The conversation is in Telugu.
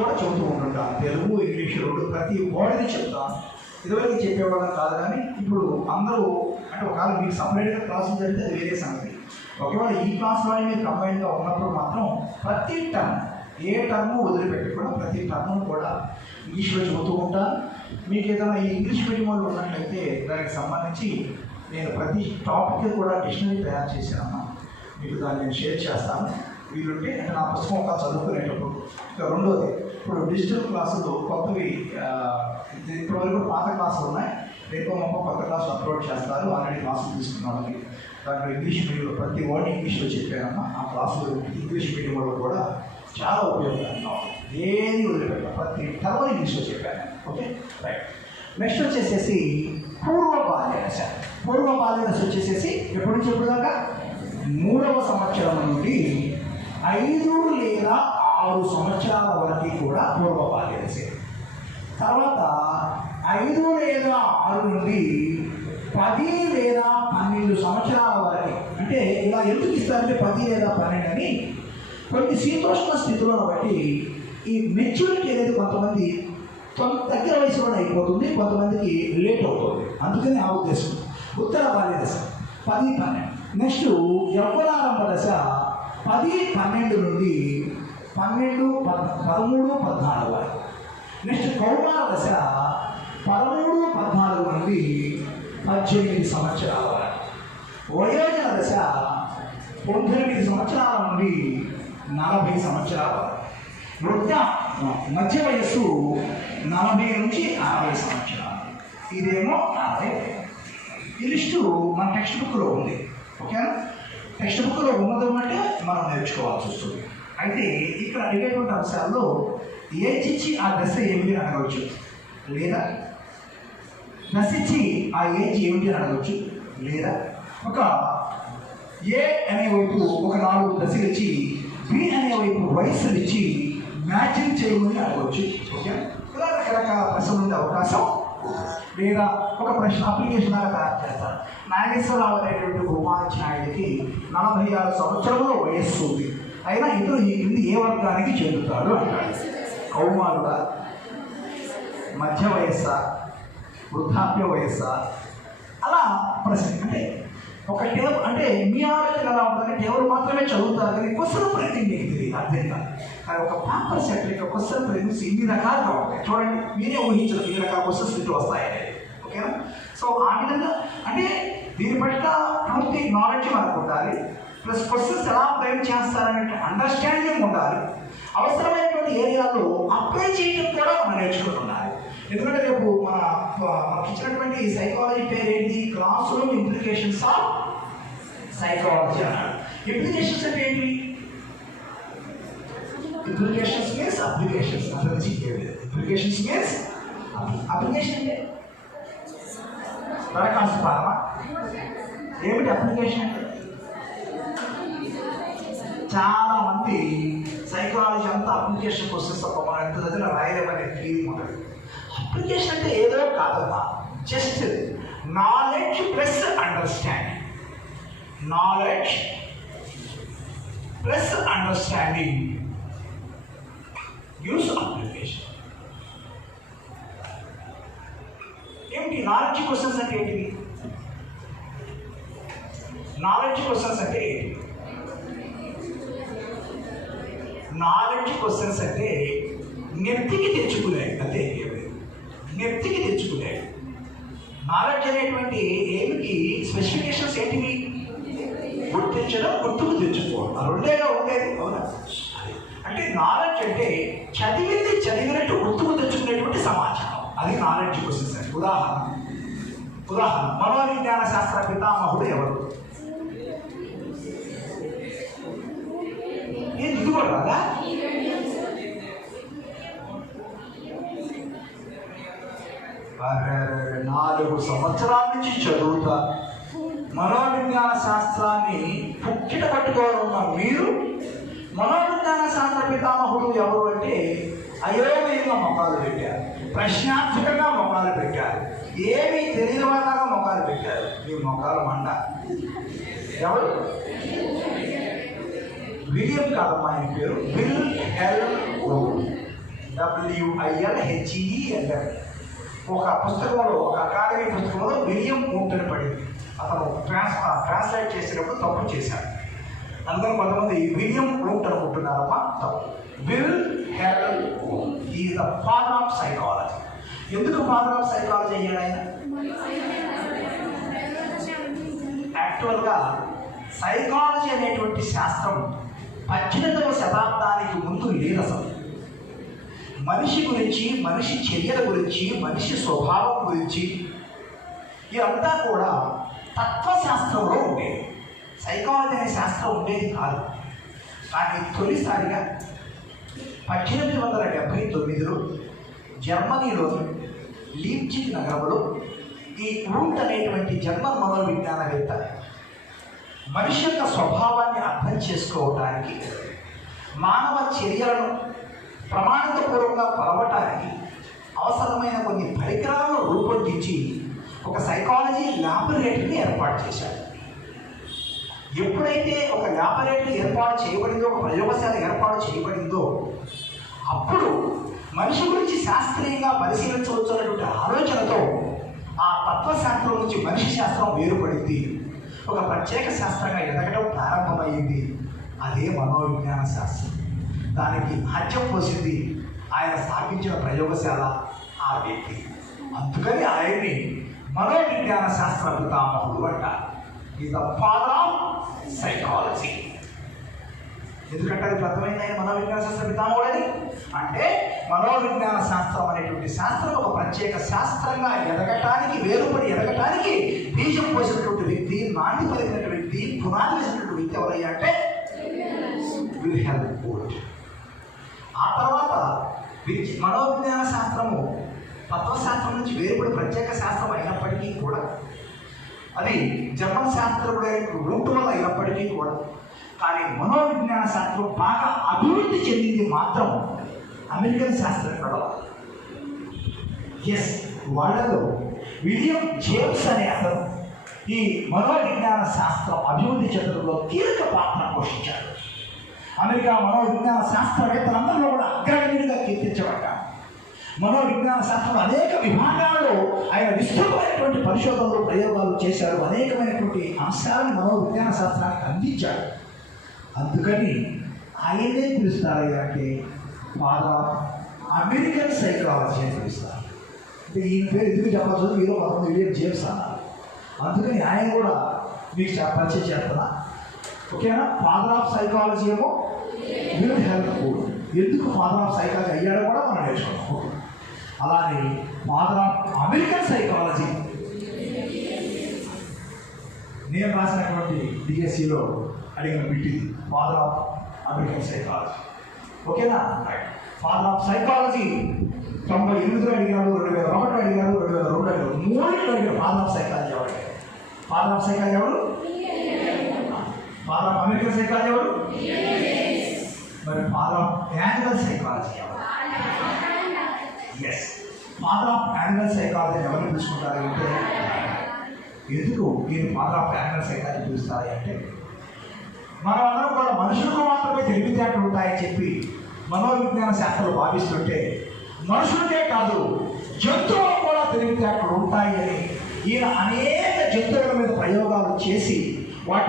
కూడా చెబుతూ ఉంటుంటాను. తెలుగు ఇంగ్లీష్ రెండు ప్రతి వర్డ్ని చెప్తాను. ఇదివరకు చెప్పేవాళ్ళం కాదు, కానీ ఇప్పుడు అందరూ అంటే ఒకవేళ మీకు సపరేట్గా క్లాసులు జరిగితే అది వేరే సంగతి. ఒకవేళ ఈ క్లాస్లోనే మీరు కంబైన్గా ఉన్నప్పుడు మాత్రం ప్రతి టర్మ్ ఏ టర్ము వదిలిపెట్టకుండా ప్రతి టర్మ్ కూడా ఇంగ్లీష్లో చెబుతూ ఉంటాను. మీకు ఏదైనా ఈ ఇంగ్లీష్ మీడియం వాళ్ళు ఉన్నట్లయితే దానికి సంబంధించి నేను ప్రతి టాపిక్ కూడా డిక్షనరీ తయారు చేశాను. మీకు దాన్ని నేను షేర్ చేస్తాను వీలుంటే. అంటే నా పుస్తకం ఒక చదువుకునేటప్పుడు. ఇక రెండోది, ఇప్పుడు డిజిటల్ క్లాసులు కొత్తవి ఇప్పటివరకు పాత క్లాసులు ఉన్నాయి. రేపు మాకు కొత్త క్లాసులు అప్లోడ్ చేస్తారు. ఆల్రెడీ క్లాసులు తీసుకున్నాను. దాంట్లో ఇంగ్లీష్ మీడియంలో ప్రతి వర్డ్ ఇంగ్లీష్లో చెప్పానమ్మా. ఆ క్లాసులు ఇంగ్లీష్ మీడియం వల్ల కూడా చాలా ఉపయోగకరంగా ఉంది. ఏది వదిలిపెట్టాను, ప్రతి టర్మ్ ఇంగ్లీష్లో చెప్పాను. Okay, right. నెక్స్ట్ వచ్చేసేసి పూర్వ బాల్య దశ. పూర్వ బాల్య దశ వచ్చేసేసి ఎప్పటి నుంచి ఎప్పుడు దాకా 3వ సంవత్సరం నుండి 5 లేదా 6 సంవత్సరాల వరకు కూడా పూర్వ బాల్య దశ. తర్వాత 5 లేదా 6 నుండి 10 లేదా 12 సంవత్సరాల వరకు. అంటే ఇలా ఎందుకు ఇస్తారంటే 10 లేదా 12 అని కొన్ని శీతోష్ణ స్థితులను బట్టి ఈ మెచ్యూరిటీ అనేది కొంతమంది దగ్గర వయసులోనే అయిపోతుంది, కొంతమందికి లేట్ అవుతుంది. అందుకని ఆ ఉద్దేశం. ఉత్తర బాల్య దశ 10, 12. నెక్స్ట్ యవ్వనారంభ దశ 10, 12 నుండి 12, 13, 14 వరకు. నెక్స్ట్ కౌమార దశ 13, 14 నుండి 18 సంవత్సరాల వరకు. వయోజన దశ 19 సంవత్సరాల నుండి 40 సంవత్సరాల వరకు. మధ్య వయస్సు 40 నుంచి 60 సంవత్సరాలు. ఇదేమో 40. ఈ లిస్టు మన టెక్స్ట్ బుక్లో ఉంది. ఓకేనా? టెక్స్ట్ బుక్లో ఉన్నది అంటే మనం నేర్చుకోవాల్సి వస్తుంది. అయితే ఇక్కడ అడిగేటువంటి అంశాల్లో ఏజ్ ఇచ్చి ఆ దశ ఏమిటి అని అడగవచ్చు, లేదా దశ ఇచ్చి ఆ ఏజ్ ఏమిటి అని అడగవచ్చు, లేదా ఒక ఏ అనే వైపు ఒక 4 దశలు ఇచ్చి బి అనే వైపు వయస్సులు ఇచ్చి మ్యాచింగ్ చేయమని అడగవచ్చు. ఓకే, ఇలా రకరకాల ప్రశ్నలు ఉండే అవకాశం. లేదా ఒక ప్రశ్న అప్లికేషన్ లాగా తయారు చేస్తారు. నాగేశ్వరరావు అనేటువంటి ఉపాధ్యాయుడికి 46 సంవత్సరంలో వయస్సు ఉంది, అయినా ఇతను ఈ క్రింది ఏ వర్గానికి చెందుతాడు అంటాడు. కౌమారుడ, మధ్య వయస్సా, వృద్ధాప్య వయస్సా, అలా ప్రశ్న. అంటే ఒక టేబుల్ అంటే మీ ఆలోచన ఎలా ఉంటుందంటే టేబుల్ మాత్రమే చదువుతారు, కానీ క్వశ్చన్ ప్రింటింగ్ మీకు తెలియదు, అర్థం కాదు. కానీ ఒక పేపర్ సెట్ యొక్క క్వశ్చన్ ప్రింట్స్ ఇన్ని రకాలుగా ఉంటాయి. చూడండి, మీరే ఊహించరు ఇన్ని రకాల క్వశ్చన్స్ ఇంట్లో వస్తాయని. ఓకేనా? సో ఆ విధంగా అంటే దీని పట్ల పూర్తి నాలెడ్జ్ మనకు ఉండాలి. ప్లస్ క్వశ్చన్స్ ఎలా ఫ్రేమ్ చేస్తారనే అండర్స్టాండింగ్ ఉండాలి. అవసరమైనటువంటి ఏరియాలో అప్లై చేయడం కూడా మనం నేర్చుకుని ఉండాలి. ఎందుకంటే రేపు మనకి ఇచ్చినటువంటి సైకాలజీ పేరు ఏంటి? Class room implications of psychology అన్నాడు. ఇంప్లికేషన్స్ అంటే ఏంటి? Implications means applications. Implications means application అంటే దరఖాస్తు పాలన. ఏమిటి అప్లికేషన్ అంటే? చాలా మంది సైకాలజీ అంతా అప్లికేషన్ క్వశ్చన్స్ తప్ప మనం ఎంత దగ్గర రాయలేమనే ఫీలింగ్ ఉంటుంది. అప్లికేషన్ అంటే ఏదో కాదమ్మా, just knowledge plus understanding. Knowledge plus understanding use application. ఏమిటి నాలెడ్జ్ క్వశ్చన్స్ అంటే ఏంటివి? నాలెడ్జ్ క్వశ్చన్స్ అంటే ఏంటి? నాలెడ్జ్ క్వశ్చన్స్ అంటే నెత్తికి తెచ్చుకునే, అంటే నెత్తికి తెచ్చుకునే నాలెడ్జ్ అనేటువంటి ఏమిటి స్పెసిఫికేషన్స్ ఏంటివి? గుర్తించడం, గుర్తుకు తెచ్చుకోవడం, ఆ రెండేగా ఉండేది. అవునా? అంటే నాలెడ్జ్ అంటే చదివినట్టు గుర్తుకు తెచ్చుకునేటువంటి సమాచారం, అది నాలెడ్జ్ క్వశ్చన్స్ అంటే. ఉదాహరణ మనోవిజ్ఞాన శాస్త్ర పితామహుడు ఎవరు? ఇది కూడా కదా. అరే 4 సంవత్సరాల నుంచి చదువుతా మనోవిజ్ఞాన శాస్త్రాన్ని పుక్కిట పట్టుకోవాలన్న మీరు మనోవిజ్ఞాన శాస్త్ర పితామహుడు ఎవరు అంటే అయోమయంగా మొఖాలు పెట్టారు, ప్రశ్నార్థకంగా మొఖాలు పెట్టారు, ఏమీ తెలియని వాళ్ళగా మొఖాలు పెట్టారు. మీ మొఖాలు మండ. ఎవరు? విలియం కాదమ్మా ఆయన పేరు, విల్ హెల్ WILHELL. ఒక పుస్తకంలో, ఒక అకాడమీ పుస్తకంలో విలియం ఊట్ అని పడింది. అతను ట్రాన్స్లేట్ చేసేటప్పుడు తప్పు చేశాడు. అందులో కొంతమంది విలియం ఊట్ అనుకుంటున్నారమ్మా, తప్పు. Will hell is the father of psychology. ఎందుకు ఫాదర్ ఆఫ్ సైకాలజీ అయ్యాడు ఆయన? యాక్చువల్గా సైకాలజీ అనేటువంటి శాస్త్రం 18వ శతాబ్దానికి ముందు లేదు అసలు. మనిషి గురించి, మనిషి చర్యల గురించి, మనిషి స్వభావం గురించి ఇదంతా కూడా తత్వశాస్త్రంలో ఉండేది. సైకాలజీ అనే శాస్త్రం ఉండేది కాదు. కానీ తొలిసారిగా 1879లో జర్మనీలోని లీప్జిగ్ నగరంలో ఈ ఊట్ అనేటువంటి జర్మన్ మనోవిజ్ఞానవేత్త మనిషి యొక్క స్వభావాన్ని అర్థం చేసుకోవటానికి, మానవ చర్యలను ప్రమాణితపూర్వకంగా కొలవటానికి అవసరమైన కొన్ని పరికరాలను రూపొందించి ఒక సైకాలజీ ల్యాబొరేటరీని ఏర్పాటు చేశారు. ఎప్పుడైతే ఒక ల్యాబొరేటరీ ఏర్పాటు చేయబడిందో, ఒక ప్రయోగశాల ఏర్పాటు చేయబడిందో, అప్పుడు మనిషి గురించి శాస్త్రీయంగా పరిశీలించవచ్చు అనేటువంటి ఆలోచనతో ఆ తత్వశాస్త్రం నుంచి మనిషి శాస్త్రం వేరుపడింది. ఒక ప్రత్యేక శాస్త్రంగా ఎదగడం ప్రారంభమైంది. అదే మనోవిజ్ఞాన శాస్త్రం. దానికి ఆజ్యం పోసింది ఆయన స్థాపించిన ప్రయోగశాల, ఆ వ్యక్తి. అందుకని ఆయన్ని మనోవిజ్ఞాన శాస్త్ర పితామహుడు అంటారు. Is the father of psychology. ఎందుకంటే అది అర్థమైంది ఆయన మనోవిజ్ఞాన శాస్త్ర పితామహుడని. అంటే మనోవిజ్ఞాన శాస్త్రం అనేటువంటి శాస్త్రం ఒక ప్రత్యేక శాస్త్రంగా ఎదగటానికి, వేరుపడి ఎదగటానికి బీజం పోసినటువంటి వ్యక్తి, నాంది పలికినటువంటి వ్యక్తి, పునాది వేసినటువంటి వ్యక్తి ఎవరయ్యా అంటే విల్హెల్మ్ ఊట్. ఆ తర్వాత మనోవిజ్ఞాన శాస్త్రము తత్వశాస్త్రం నుంచి వేరుపడి ప్రత్యేక శాస్త్రం అయినప్పటికీ కూడా, అది జర్మన్ శాస్త్రజ్ఞుడైన ఊట్ వల్ల అయినప్పటికీ కూడా, కానీ మనోవిజ్ఞాన శాస్త్రం బాగా అభివృద్ధి చెందింది మాత్రం అమెరికన్ శాస్త్రజ్ఞుడు. ఎస్, వాళ్ళలో విలియం జేమ్స్ అనే అతను ఈ మనోవిజ్ఞాన శాస్త్రం అభివృద్ధి చెందడంలో కీలక పాత్ర పోషించాడు. అమెరికా మనోవిజ్ఞాన శాస్త్రవేత్తలందరిలో కూడా అగ్రగణ్యుడిగా కీర్తించబడ్డాడు. మనోవిజ్ఞాన శాస్త్రం అనేక విభాగాల్లో ఆయన విస్తృతమైనటువంటి పరిశోధనలు, ప్రయోగాలు చేశాడు. అనేకమైనటువంటి అంశాలను మనోవిజ్ఞాన శాస్త్రానికి అందించాడు. అందుకని ఆయనే పిలుస్తారు అంటే ఫాదర్ ఆఫ్ అమెరికన్ సైకాలజీ అని పిలుస్తారు. అంటే ఈయన పేరు ఎందుకు చెప్పచ్చు, మీరు కొంతమంది విలియం జేమ్స్ అన్నారు. అందుకని ఆయన కూడా మీకు పరిచయం చేస్తున్నా. ఓకేనా? ఫాదర్ ఆఫ్ సైకాలజీ ఏమో విల్హెల్మ్ ఊట్. ఎందుకు ఫాదర్ ఆఫ్ సైకాలజీ అయ్యాడో కూడా మనం నేర్చుకున్నాం. అలానే ఫాదర్ ఆఫ్ అమెరికన్ సైకాలజీ నేను రాసినటువంటి డిఎస్సిలో అడిగిన బిట్టింది ఫాదర్ ఆఫ్ అమెరికన్ సైకాలజీ. ఓకేనా? ఫాదర్ ఆఫ్ సైకాలజీ 98లో అడిగాడు, 2001 అడిగాడు, 2002 అడిగాడు, 3 అడిగాడు. ఫాదర్ ఆఫ్ సైకాలజీ ఎవరు? ఫాదర్ ఆఫ్ సైకాలజీ ఎవరు? ఫాదర్ ఆఫ్ అమెరికన్ సైకాలజీ ఎవరు? మరి ఫాదర్ ఆఫ్ యాన్యువల్ సైకాలజీ ఎవరు? Yes, father of annual psychology ఎవరిని పిలుచుకుంటారు అంటే, ఎందుకు నేను ఫాదర్ ఆఫ్ యాన్యువల్ సైకాలజీ పిలుస్తారు అంటే, మనం అందరం కూడా మనుషులకు మాత్రమే తెలివితేటలు ఉంటాయని చెప్పి మనోవిజ్ఞాన శాస్త్రాలు భావిస్తుంటే, మనుషులకే కాదు జంతువులకు కూడా తెలివితేటలు ఉంటాయి అని ఈయన అనేక జంతువుల మీద ప్రయోగాలు చేసి